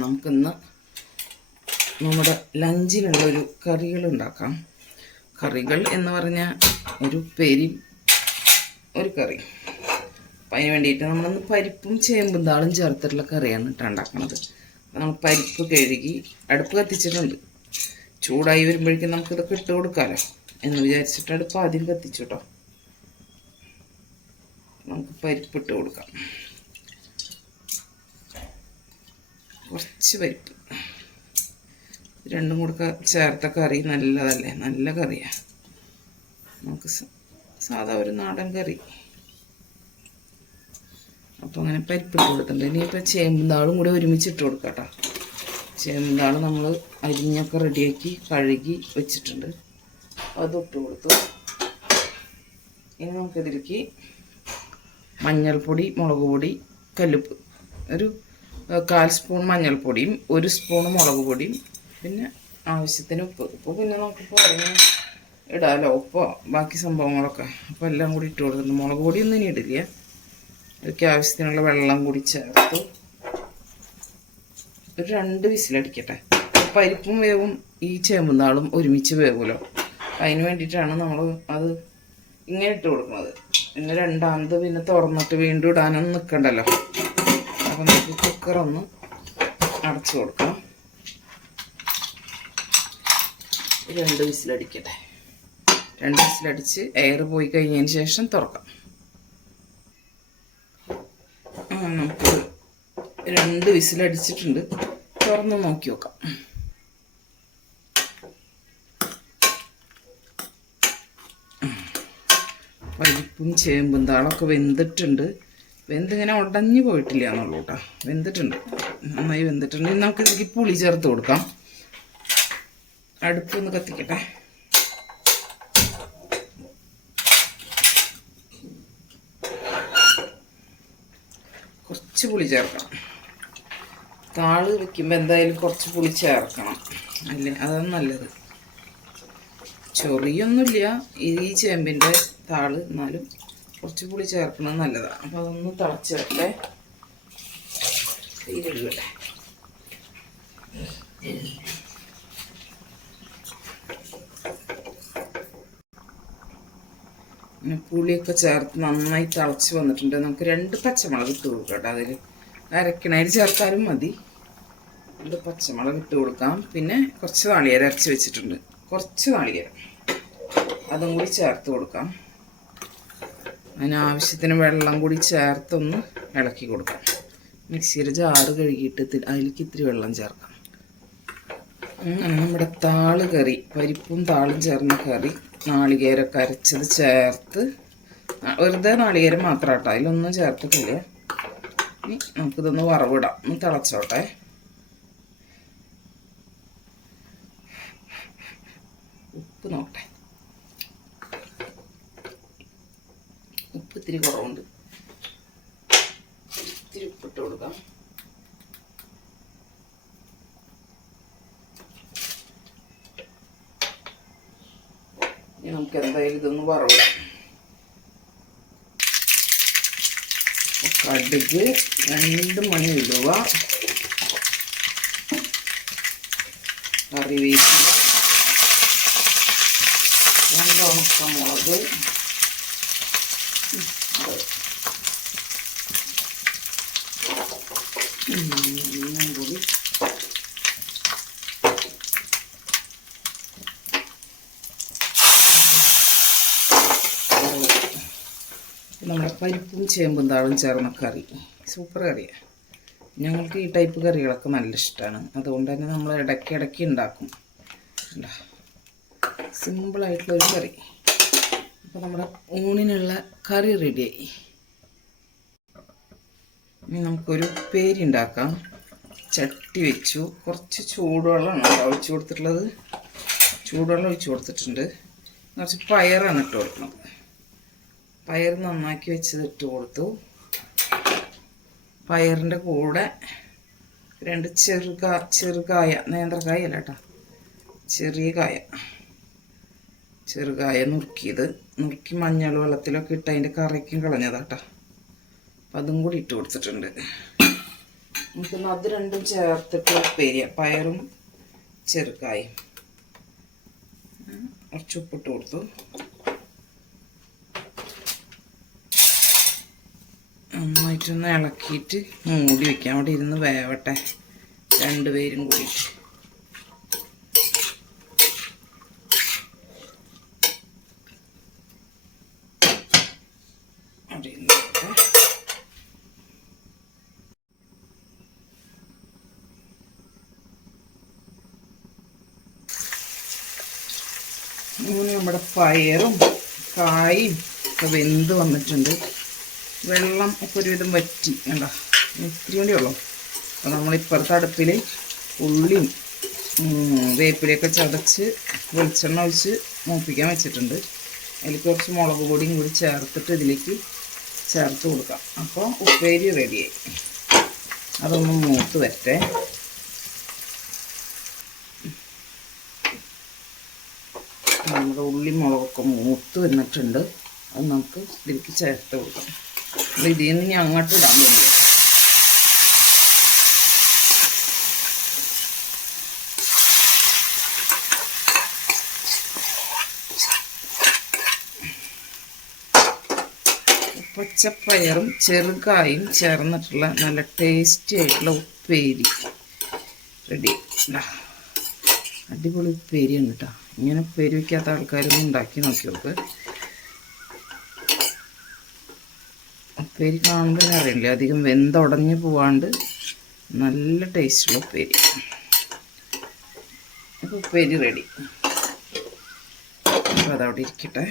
നമുക്കിന്ന് നമ്മുടെ ലഞ്ചിനുള്ള ഒരു കറികൾ ഉണ്ടാക്കാം. കറികൾ എന്ന് പറഞ്ഞാൽ ഒരു പെരി ഒരു കറി. അപ്പം അതിന് വേണ്ടിയിട്ട് നമ്മളിന്ന് പരിപ്പും ചേമ്പും താളും ചേർത്തിട്ടുള്ള കറിയാണ് കേട്ടോ ഉണ്ടാക്കുന്നത് നമ്മൾ പരിപ്പ് കഴുകി അടുപ്പ് കത്തിച്ചിട്ടുണ്ട്. ചൂടായി വരുമ്പോഴേക്കും നമുക്കിതൊക്കെ ഇട്ട് കൊടുക്കാമല്ലോ എന്ന് വിചാരിച്ചിട്ട് അടുപ്പ് ആദ്യം കത്തിച്ചു കേട്ടോ നമുക്ക് പരിപ്പ് ഇട്ട് കൊടുക്കാം. കുറച്ച് പരിപ്പ്. രണ്ടും കൂടെ ചേർത്ത കറി നല്ലതല്ലേ? നല്ല കറിയാ. നമുക്ക് സാധാ ഒരു നാടൻ കറി. അപ്പോൾ അങ്ങനെ പരിപ്പ് പരിപ്പിട്ട് കൊടുത്തിട്ടുണ്ട്. ഇനിയിപ്പോൾ ചേമ്പുന്താളും കൂടെ ഒരുമിച്ച് ഇട്ട് കൊടുക്കാം കേട്ടോ നമ്മൾ അരിഞ്ഞൊക്കെ റെഡിയാക്കി കഴുകി വെച്ചിട്ടുണ്ട്. അതിട്ട് കൊടുത്തു. ഇനി നമുക്കിതിലേക്ക് മഞ്ഞൾപ്പൊടി മുളക് പൊടി കല്ലുപ്പ്. ഒരു കാൽ സ്പൂൺ മഞ്ഞൾപ്പൊടിയും ഒരു സ്പൂൺ മുളക് പൊടിയും പിന്നെ ആവശ്യത്തിന് ഉപ്പ്. ഉപ്പ് പിന്നെ നമുക്കിപ്പോൾ അറിയാം ഇടാമല്ലോ ഉപ്പോ ബാക്കി സംഭവങ്ങളൊക്കെ. അപ്പോൾ എല്ലാം കൂടി ഇട്ട് കൊടുക്കുന്നു. മുളക് പൊടിയൊന്നും ഇനി ഇടില്ല. അതൊക്കെ ആവശ്യത്തിനുള്ള വെള്ളം കൂടി ചേർത്തു. ഒരു രണ്ട് വിസിലടിക്കട്ടെ. പരിപ്പും വേവും ഈ ചേമ്പുന്നാളും ഒരുമിച്ച് വേവുമല്ലോ അതിന് വേണ്ടിയിട്ടാണ് നമ്മൾ അത് ഇങ്ങനെ ഇട്ട് കൊടുക്കുന്നത്. പിന്നെ രണ്ടാമത് പിന്നെ തുറന്നിട്ട് വീണ്ടും ഇടാനൊന്നും നിൽക്കണ്ടല്ലോ അപ്പം നമുക്ക് കുക്കറൊന്ന് അടച്ചു കൊടുക്കാം രണ്ട് വിസിലടിക്കട്ടെ. രണ്ട് വിസിലടിച്ച് എയർ പോയി കഴിഞ്ഞതിന് ശേഷം തുറക്കാം. നമുക്ക് രണ്ട് വിസിലടിച്ചിട്ടുണ്ട്. തുറന്ന് നോക്കി നോക്കാം. പരിപ്പും ചേമ്പും താളൊക്കെ വെന്തിട്ടുണ്ട്. വെന്തിങ്ങനെ ഉടഞ്ഞു പോയിട്ടില്ല എന്നുള്ളൂ കേട്ടോ വെന്തിട്ടുണ്ട്. നന്നായി വെന്തിട്ടുണ്ട്. ഇനി നമുക്ക് ഇതിലേക്ക് പുളി ചേർത്ത് കൊടുക്കാം. അടുപ്പൊന്ന് കത്തിക്കട്ടെ. കുറച്ച് പുളി ചേർക്കണം താൾ വെക്കുമ്പോൾ എന്തായാലും കുറച്ച് പുളി ചേർക്കണം. അല്ലേ? അതാണ് നല്ലത്. ചൊറിയൊന്നുമില്ല. ഈ ചേമ്പിന്റെ താൾ എന്നാലും കുറച്ച് പുളി ചേർക്കുന്നത് നല്ലതാണ് അപ്പോൾ അതൊന്ന് തിളച്ച് വരട്ടെ. തീരുള്ളട്ടെ പിന്നെ പുളിയൊക്കെ ചേർത്ത് നന്നായി തിളച്ച് വന്നിട്ടുണ്ട്. നമുക്ക് രണ്ട് പച്ചമുളക് ഇട്ട് കൊടുക്കാം കേട്ടോ അതിൽ അരക്കണയിൽ ചേർത്താലും മതി. രണ്ട് പച്ചമുളക് ഇട്ട് കൊടുക്കാം. പിന്നെ കുറച്ച് നാളികേരം അരച്ച് വെച്ചിട്ടുണ്ട്. കുറച്ച് നാളികേരം അതും കൂടി ചേർത്ത് കൊടുക്കാം. അതിനാവശ്യത്തിന് വെള്ളം കൂടി ചേർത്തൊന്ന് ഇളക്കി കൊടുക്കാം. മിക്സിയുടെ ജാറ് കഴുകിയിട്ട് അതിലേക്ക് ഇത്തിരി വെള്ളം ചേർക്കാം. നമ്മുടെ താൾ കറി പരിപ്പും താളും ചേർന്ന കറി നാളികേരമൊക്കെ അരച്ചത് ചേർത്ത് വെറുതെ നാളികേരം മാത്രം കേട്ടോ അതിലൊന്നും ചേർത്തിട്ടില്ല. ഇനി നമുക്കിതൊന്ന് വറവിടാം. ഒന്ന് തിളച്ചോട്ടെ. ഉപ്പ് നോക്കട്ടെ. ഉപ്പ് ഇത്തിരി കുറവുണ്ട്. ഇത്തിരി ഉപ്പിട്ട് കൊടുക്കാം. ഇനി നമുക്ക് എന്തായാലും ഇതൊന്ന് വറവിടാം. കടുക് രണ്ട് മണി ഇടുക കറിവേപ്പില. രണ്ട് ഉണക്കമുളക് ഉം, അത്. ഉം, എല്ലാം കൂടി നമ്മുടെ പരിപ്പും ചേമ്പും താളും ചേർന്ന കറി. സൂപ്പർ കറിയാണ് ഞങ്ങൾക്ക് ഈ ടൈപ്പ് കറികളൊക്കെ നല്ല ഇഷ്ടമാണ് അതുകൊണ്ട് തന്നെ നമ്മൾ ഇടയ്ക്ക് ഇടയ്ക്ക് ഉണ്ടാക്കും? സിമ്പിളായിട്ടുള്ളൊരു കറി. അപ്പോൾ നമ്മുടെ ഊണിനുള്ള കറി റെഡിയായി ഇനി നമുക്കൊരു ഉപ്പേരി ഉണ്ടാക്കാം. ചട്ടി വെച്ചു. കുറച്ച് ചൂടുവെള്ളമാണ് ഒഴിച്ച് കൊടുത്തിട്ടുള്ളത്. ചൂടുവെള്ളം ഒഴിച്ച് കൊടുത്തിട്ടുണ്ട്. കുറച്ച് പയറാണ് ഇട്ട് കൊടുക്കുന്നത്. പയർ നന്നാക്കി വെച്ചത് ഇട്ട് കൊടുത്തു. പയറിന്റെ കൂടെ രണ്ട് ചെറുകാ ചെറുകായ നേന്ത്രക്കായ അല്ല കേട്ടോ ചെറിയ കായ. ചെറുകായ നുറുക്കിയത്. നുറുക്കി മഞ്ഞൾ വെള്ളത്തിലൊക്കെ ഇട്ട് അതിന്റെ കറിക്കും കളഞ്ഞതാട്ടോ അപ്പം അതും കൂടി ഇട്ട് കൊടുത്തിട്ടുണ്ട്. നമുക്കൊന്ന് അത് രണ്ടും ചേർത്തിട്ട് ഉപ്പേരിയ. പയറും ചെറുക്കായും ഉം, കുറച്ച് ഉപ്പിട്ട് കൊടുത്തു. നന്നായിട്ടൊന്ന് ഇളക്കിയിട്ട് മൂടി വെക്കാം. അവിടെ ഇരുന്ന് വേവട്ടെ. രണ്ടുപേരും. ഇങ്ങനെ നമ്മുടെ പയറും കായും ഒക്കെ വെന്ത് വന്നിട്ടുണ്ട്. വെള്ളം ഒക്കെ ഒരുവിധം വറ്റി. വേണ്ട ഇത്തിരി കൂടി ഉള്ളൂ. അപ്പോൾ നമ്മൾ ഇപ്പുറത്തെ അടുപ്പിൽ ഉള്ളിയും വേപ്പിലയൊക്കെ ചതച്ച് വെളിച്ചെണ്ണ ഒഴിച്ച് മൂപ്പിക്കാൻ വെച്ചിട്ടുണ്ട്. അതിൽ കുറച്ച് മുളക് പൊടിയും കൂടി ചേർത്തിട്ട് ഇതിലേക്ക് ചേർത്ത് കൊടുക്കാം. അപ്പോൾ ഉപ്പേരി റെഡിയായി അതൊന്ന് മൂത്ത് വരട്ടെ. നമ്മുടെ ഉള്ളി മുളകൊക്കെ മൂത്ത് വന്നിട്ടുണ്ട്. അത് നമുക്ക് ഇതിലേക്ക് ചേർത്ത് കൊടുക്കാം. ഇതിൽ ഞാൻ അങ്ങോട്ട് ഇടാൻ വേണ്ടി പച്ചപ്പയറും ചെറുകായും ചേർന്നിട്ടുള്ള നല്ല ടേസ്റ്റി ആയിട്ടുള്ള ഉപ്പേരി. റെഡി അടിപൊളി ഉപ്പേരി ഉപ്പേരിയാണ് കേട്ടോ. ഇങ്ങനെ ഉപ്പേരി വയ്ക്കാത്ത ആൾക്കാരൊന്നും ഉണ്ടാക്കി നോക്കി നോക്ക്. ഉപ്പേരി കാണുമ്പോൾ അറിയില്ല. അധികം വെന്തുടഞ്ഞ് പോവാണ്ട് നല്ല ടേസ്റ്റുള്ള ഉപ്പേരി. ഉപ്പേരി റെഡി അപ്പോൾ അതവിടെ ഇരിക്കട്ടെ.